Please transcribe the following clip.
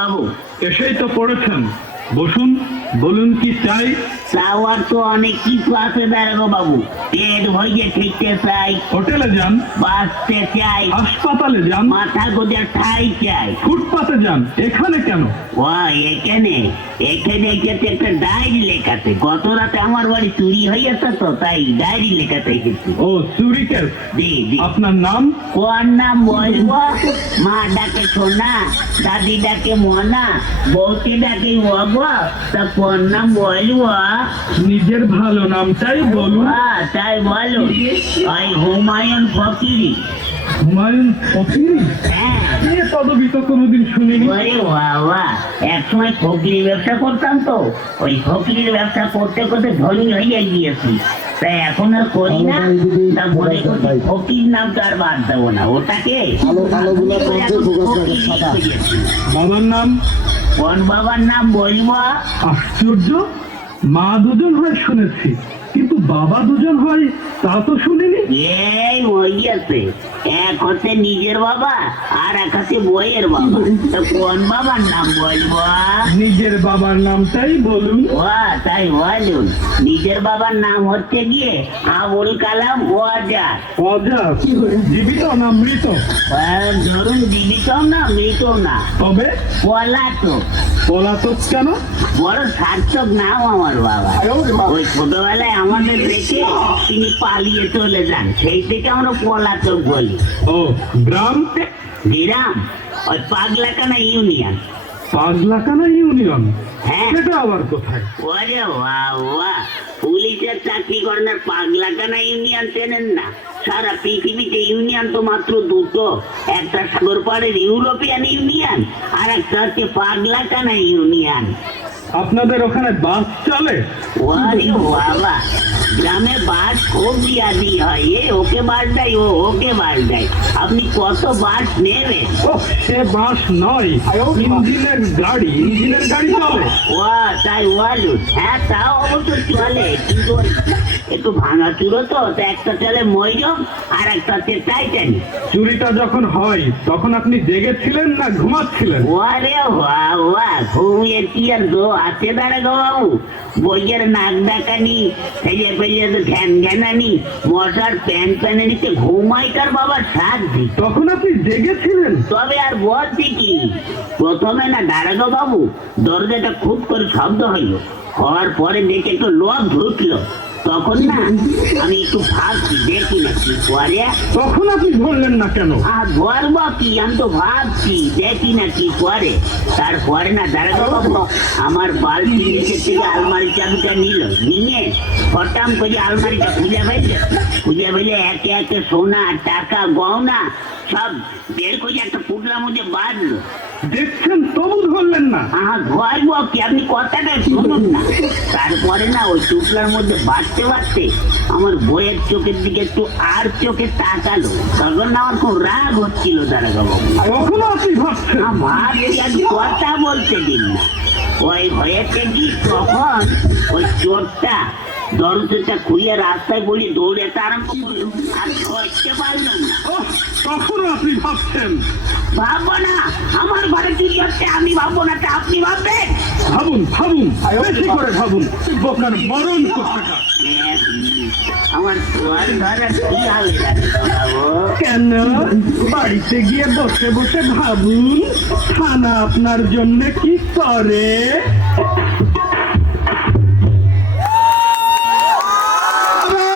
বাবু এসেই তো পড়েছেন। বসুন। বলুন কি চাই? চাওয়ার তো অনেক কিছু আছে দাঁড়াবো বাবু। পেট ভরিয়ে খেতে চাই। হোটেলে যান। বাঁচতে চাই। হাসপাতালে যান। মাথা গোদের ঠাই চাই। ফুটপাতে যান। এখানে কেন? ও এখানে। এখানে এসেছে একটা ডায়েরি লেখাতে গত রাতে আমার বাড়ি চুরি হয়েছে তো তাই ডায়েরি লেখাতে এসেছি ও চুরি কেস? দি দি আপনার নাম? কোন নাম বলব মা ডাকে সোনা দাদি ডাকে মনা বৌতি ডাকে ওগো। তা কোন নাম বলব নিজের ভালো নামটাই বলুন। তাই বলো। ওই হুমায়ুন ফকিরি। হুমায়ুন ফকির? হ্যাঁ। পদবি তো কোনোদিন শুনিনি। বাবা এক সময় ব্যবসা করতাম তো। ওই ফকরির ব্যবসা করতে করতে ধনী হয়ে গিয়েছি। তাই এখন আর করি না। তা মনে ফকির নামটা আর বাদ দেবো না। ওটাকে আলো আলোগুলো বলতে ফোকাস করে সাদা বাবার নাম? বাবার নাম বলব আশ্চর্য। মা দুজন হয় শুনেছি। কিন্তু বাবা দুজন হয় তা তো শুনিনি। এই হইয়াছে এক হচ্ছে নিজের বাবা আর এক হচ্ছে বইয়ের বাবা। কোন বাবার নাম বলব? নিজের বাবার নামটাই বলুন। ও তাই বলুন। নিজের বাবার নাম হচ্ছে গিয়ে আবুল কালাম ওয়াজা অজা জীবিত না মৃত? ধরুন জীবিত না মৃত না। তবে? পলাতক। পলাতক কেন? বড় সার্থক নাম আমার বাবা। ওই ছোটবেলায় আমাদের তিনি পালিয়ে চলে যান। সেই থেকে আমরা পলাতক বলি। ও গ্রাম? দিরাম ওই পাগলাকানা ইউনিয়ন। পাগলাকানা ইউনিয়ন? হ্যাঁ। সেটা আবার কোথায়? ওরে বাবা পুলিশের চাকরি করেন আর পাগলাকানা ইউনিয়ন চেনেন না? সারা পৃথিবীতে ইউনিয়ন তো মাত্র দুটো। একটা সাগর পাড়ের ইউরোপিয়ান ইউনিয়ন আর একটা হচ্ছে পাগলাকানা ইউনিয়ন। আপনাদের ওখানে বাস চলে? ওরে বাবা গ্রামে বাস খুব হয়। এ ওকে বাস দেয় ও ওকে বাস দেয় আপনি কত বাস নেবেন? ও সে বাস নয় ইঞ্জিনের গাড়ি ইঞ্জিনের গাড়ি চলে। ও তাই ওয়ালু। হ্যাঁ তাও অবশ্য চলে কিন্তু একটু ভাঙা চুরো তো একটা চলে ময়ূর আর একটা হচ্ছে টাইটানিক। চুরিটা যখন হয় তখন আপনি জেগেছিলেন না ঘুমাচ্ছিলেন? ওরে বাবা ঘুমিয়ে কি আর গো আছে দাঁড়া গো বাবু। বইয়ের নাক ডাকানি ফেলে ফেলে তো ঘ্যান ঘ্যানানি মশার প্যান প্যানানিতে ঘুমাই তার বাবার সাথে তখন আপনি জেগেছিলেন। তবে আর বলছি কি প্রথমে না দাঁড়াগো বাবু দরজাটা খুব করে শব্দ হইল। হওয়ার পরে দেখে একটু লোক ঢুকলো। তখন আমি একটু ভাবছি দেখি না কি করে? তখন আপনি ধরলেন না কেন? আর ধরব কি? আমি তো ভাবছি দেখি না কি করে? তারপরে না দাঁড়াগো বাবু আমার বালতি থেকে আলমারি চাবিটা নিল নিয়ে হঠাৎ করে আলমারিটা খুঁজে ফেললে খুঁজে ফেলে একে একে সোনা টাকা গহনা সব বের করে একটা পুটলার মধ্যে বাঁধলো দেখছেন তবু ধরলেন না। আহা ধরবো কি আপনি কথাটা শুনুন না। তারপরে না ওই টুকলার মধ্যে বাড়তে বাঁচতে আমার বইয়ের চোখের দিকে একটু আর চোখে তাকালো। তখন আমার খুব রাগ হচ্ছিল দাঁড়াগো বাবু তখনও আপনি ভাবছেন? আজ কথা বলতে দিন না। ওই হয়েছে কি তখন ওই চোরটা দরজাটা খুলে রাস্তায় বলি দৌড়াতে আরম্ভ করল আর ধরতে পারল না। তখনও আপনি ভাবছেন? ভাববো না। আমার ঘরে চুরি হচ্ছে আমি ভাববো না তা আপনি ভাববেন? ভাবুন ভাবুন বেশি করে। ভাবুন। বোকার মরণ আমার ঘরে কি বাবু কেন? বাড়িতে গিয়ে বসে বসে ভাবুন থানা আপনার জন্য কি করে?